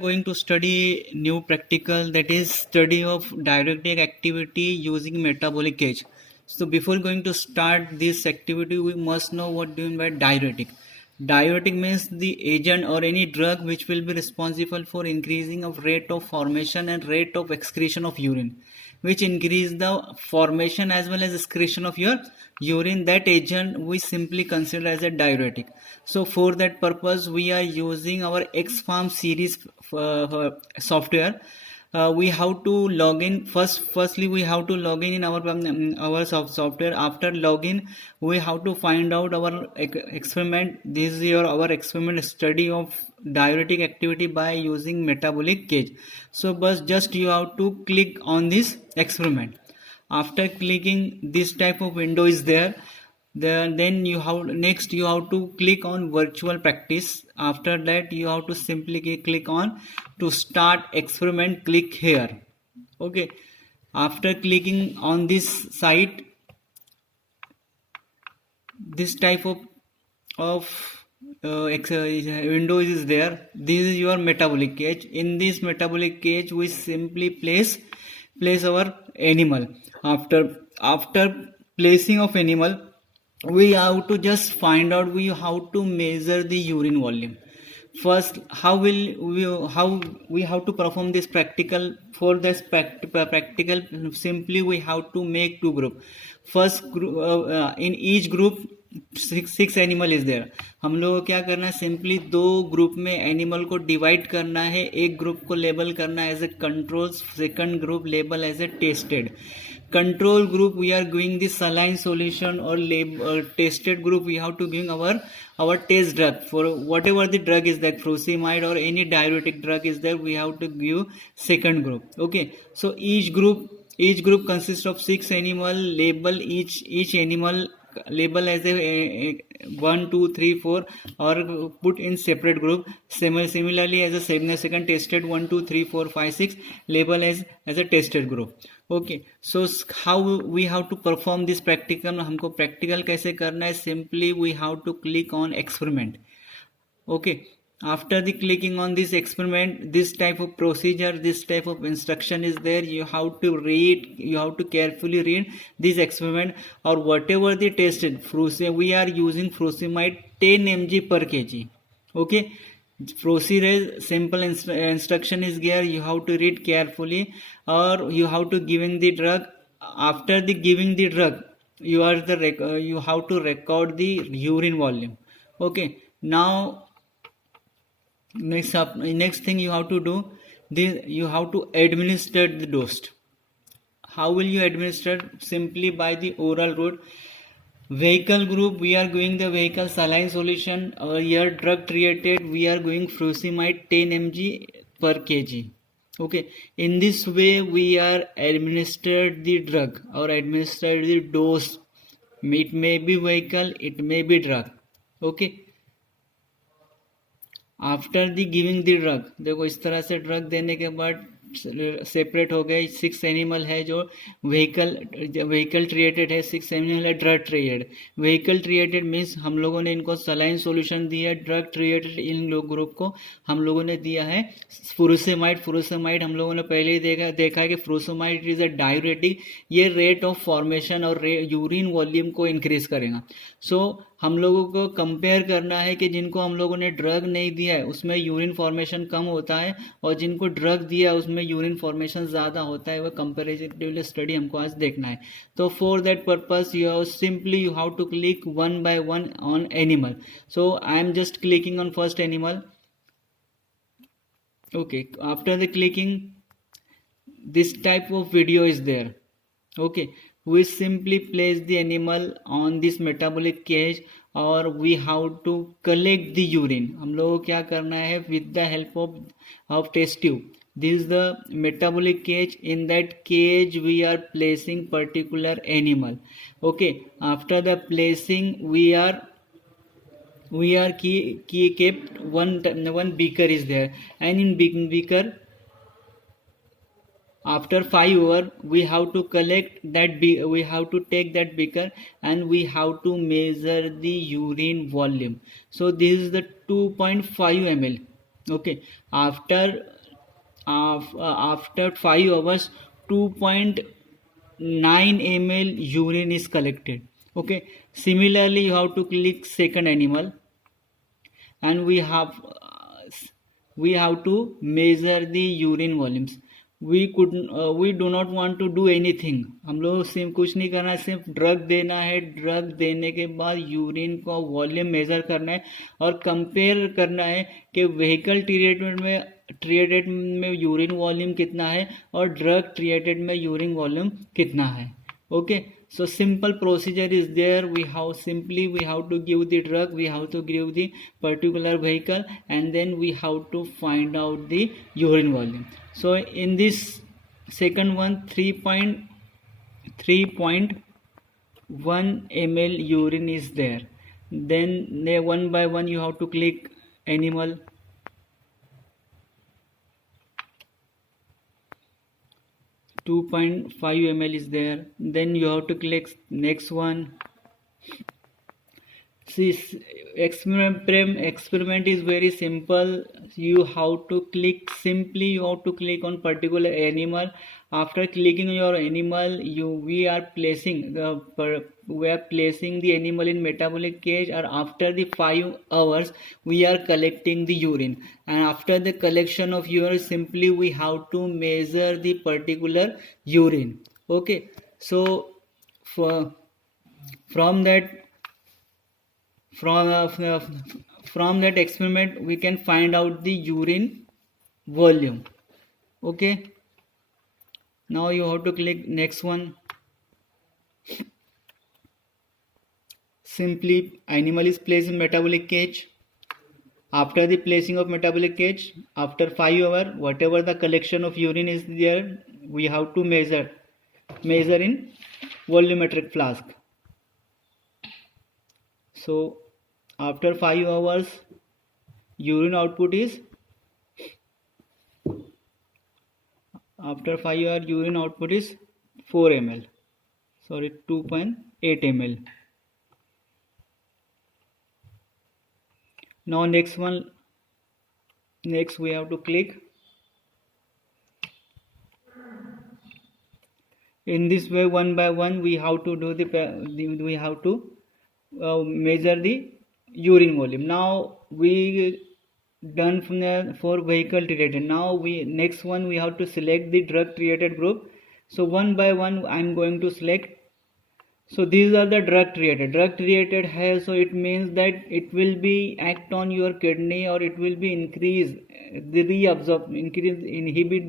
going to study new practical, that is study of diuretic activity using metabolic cage. So before going to start this activity, we must know what do you mean by diuretic. Diuretic means the agent or any drug which will be responsible for increasing of rate of formation and rate of excretion of urine, which increase the formation as well as excretion of your urine. That agent we simply consider as a diuretic. So for that purpose we are using our XFarm series software. We have to log in firstly we have to log in our software. After login we have to find out our experiment. This is our experiment study of diuretic activity by using metabolic cage. So but just you have to click on this experiment. After clicking, this type of window is there. Then you have to click on virtual practice. After that you have to simply click on to start experiment. Click here. Okay, after clicking on this site, this type of window is there. This is your metabolic cage. In this metabolic cage we simply place our animal. After placing of animal, we have to just find out we how to measure the urine volume. First, how we have to perform this practical. For this practical, simply we have to make two group. First group, in each group six animal is there. हम लोग को क्या करना है, simply दो group में animal को divide करना है. एक ग्रुप को लेबल करना है as a control, second group label as a tested. Control group we are giving the saline solution, or tested group we have to give our test drug. For whatever the drug is that furosemide or any diuretic drug is there, we have to give second group. Okay, so each group consists of 6 animal. Label each animal, label as a 1 2 3 4 or put in separate group. Similarly as a second tested 1 2 3 4 5 6 label as a tested group. Okay, so how we have to perform this practical. हमको practical कैसे करना है, simply we have to click on experiment. Okay, after the clicking on this experiment, this type of procedure, this type of instruction is there. You have to read, you have to carefully read this experiment or whatever the tested. We are using furosemide 10 mg per kg. Okay, procedure simple instruction is here. You have to read carefully, or you have to giving the drug. After the giving the drug, you have to record the urine volume. Okay, now next thing you have to do, you have to administer the dose. How will you administer? Simply by the oral route. Vehicle group, we are going the vehicle saline solution, or here drug treated we are going furosemide 10 mg per kg. Okay, in this way we are administered the drug or administered the dose. It may be vehicle, it may be drug. Okay, after the giving the drug, देखो इस तरह से drug देने के बाद separate हो गए. 6 animal है जो व्हीकल ट्रीटेड है, 6 एनिमल है drug treated. Vehicle treated means हम लोगों ने इनको सलाइन सॉल्यूशन दिया. ड्रग ट्रीटेड इन लोग ग्रुप को हम लोगों ने दिया है फुरोसेमाइड. हम लोगों ने पहले ही देखा है कि फुरोसेमाइड इज अ डाययूरेटिक. ये रेट ऑफ फॉर्मेशन और यूरिन वॉल्यूम को इंक्रीज करेगा. सो हम लोगों को कंपेयर करना है कि जिनको हम लोगों ने ड्रग नहीं दिया है उसमें यूरिन फॉर्मेशन कम होता है, और जिनको ड्रग दिया उसमें यूरिन फॉर्मेशन ज़्यादा होता है. वह कंपेरेटिव स्टडी हमको आज देखना है. तो for that purpose you have to click one by one on animal. So I am just clicking on first animal. Okay, after the clicking this type of video is there. Okay, we simply place the animal on this metabolic cage, और we have to collect the urine. हम लोगों को क्या करना है, with the help of test tube. This is the metabolic cage. In that cage we are placing particular animal. Okay, after the placing we are kept one beaker is there, and in beaker, after 5 hours we have to collect that we have to take that beaker and we have to measure the urine volume. So this is the 2.5 ml. Okay, after 5 hours 2.9 ml urine is collected. Okay, similarly you have to click second animal, and we have to measure the urine volumes. We do not want to do anything. हम लोग सिर्फ कुछ नहीं करना है, सिर्फ drug देना है. ड्रग देने के बाद यूरिन का वॉल्यूम मेजर करना है और कंपेयर करना है कि व्हीकल ट्रीटेड में यूरिन वॉल्यूम कितना है और ड्रग ट्रीटेड में यूरिन वॉल्यूम कितना है. Okay, so simple procedure is there. We have to give the drug, we have to give the particular vehicle, and then we have to find out the urine volume. So in this second one, 3.1 ml urine is there. Then one by one you have to click animal. 2.5 ml is there. Then you have to click next one. See, experiment is very simple. You have to click on particular animal. After clicking your animal, we are placing the animal in metabolic cage, or after the 5 hours we are collecting the urine, and after the collection of urine simply we have to measure the particular urine. Okay, so from that experiment we can find out the urine volume. Okay, now you have to click next one. Simply animal is placed in metabolic cage. After the placing of metabolic cage, after 5 hours, whatever the collection of urine is there, we have to measure in volumetric flask. So after 5 hours urine output is 4 ml, sorry, 2.8 ml. Now next we have to click. In this way, one by one we have to measure the urine volume. Now we done for vehicle treated. Now next one we have to select the drug treated group. So one by one I am going to select. So these are the drug treated hair. So it means that it will be act on your kidney, or it will be inhibit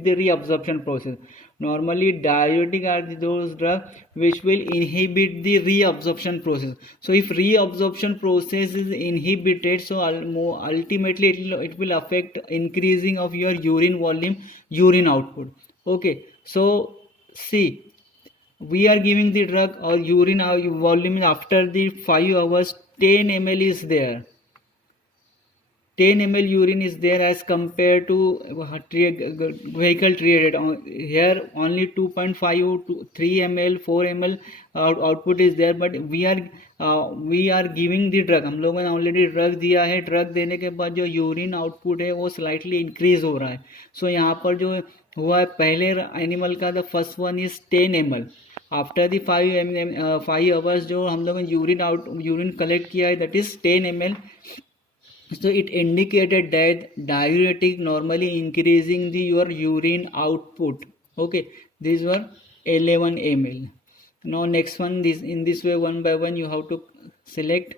the reabsorption process. Normally diuretic are those drugs which will inhibit the reabsorption process. So if reabsorption process is inhibited, so ultimately it will affect increasing of your urine volume, urine output. Okay, so see, we are giving the drug or urine volume after the 5 hours 10 ml is there. 10 ml urine is there as compared to vehicle treated. Here only 2.5 to 3 ml 4 ml output is there, but we are giving the drug. हम लोगों ने already drug दिया है. Drug देने के बाद जो urine output है वो स्लाइटली इंक्रीज हो रहा है. सो यहाँ पर जो हुआ है पहले एनिमल का, the first one is 10 ml. After the 5 hours जो हम लोगों ने यूरिन कलेक्ट किया है, that is 10 ml. So it indicated that diuretic normally increasing your urine output. Okay, these were 11 ml. Now next one, in this way one by one you have to select.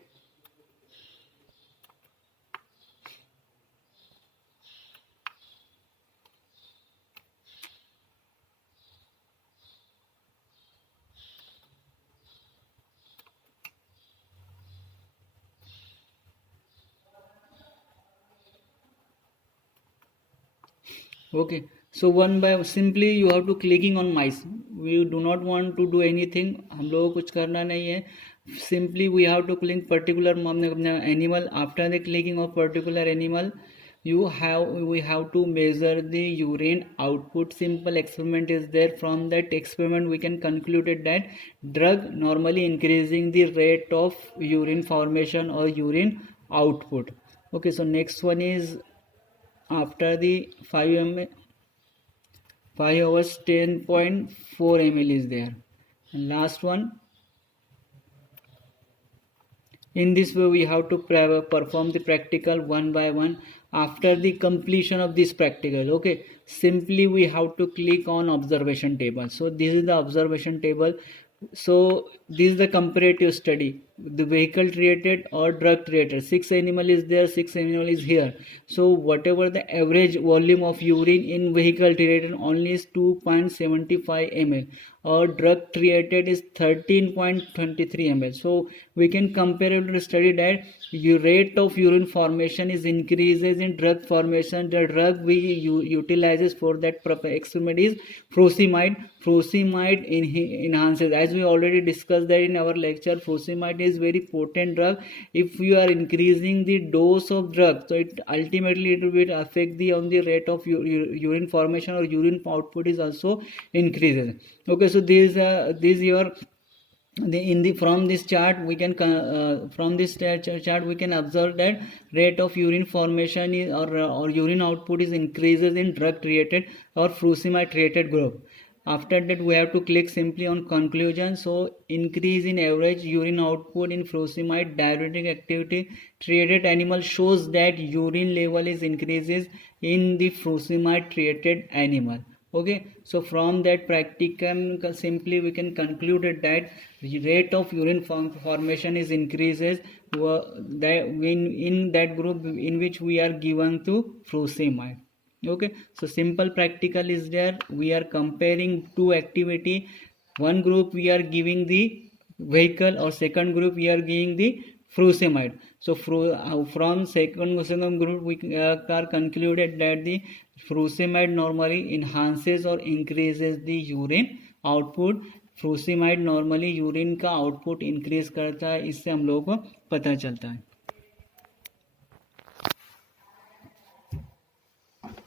Okay, so one by simply you have to clicking on mice. We do not want to do anything. हम लोगों को कुछ करना नहीं है. Simply we have to click particular animal. After the clicking of particular animal, we have to measure the urine output. Simple experiment is there. From that experiment we can conclude that drug normally increasing the rate of urine formation or urine output. Okay, so next one is after the 5 hours 10.4 ml is there. And last one, in this way we have to perform the practical one by one. After the completion of this practical, okay, simply we have to click on observation table. So this is the observation table. So this is the comparative study, the vehicle treated or drug treated. 6 animal is there, 6 animal is here. So whatever the average volume of urine in vehicle treated only is 2.75 ml, or drug treated is 13.23 ml. So we can compare it to the study that your rate of urine formation is increases in drug formation. The drug we utilizes for that experiment is furosemide. Furosemide enhances, as we already discussed that in our lecture, furosemide is very potent drug. If you are increasing the dose of drug, so it ultimately it will affect the on the rate of urine formation, or urine output is also increases. Okay, so this your from this chart we can chart we can observe that rate of urine formation is or urine output is increases in drug treated or furosemide treated group. After that we have to click simply on conclusion. So increase in average urine output in furosemide diuretic activity treated animal shows that urine level is increases in the furosemide treated animal. Okay, so from that practical simply we can conclude that the rate of urine formation is increases that in that group in which we are given to furosemide. Okay, so simple practical is there. We are comparing two activity. One group we are giving the vehicle, or second group we are giving the furosemide. So from second group we are concluded that the furosemide normally enhances or increases the urine output. furosemide normally urine का output increase करता है, इससे हम लोगों को पता चलता है.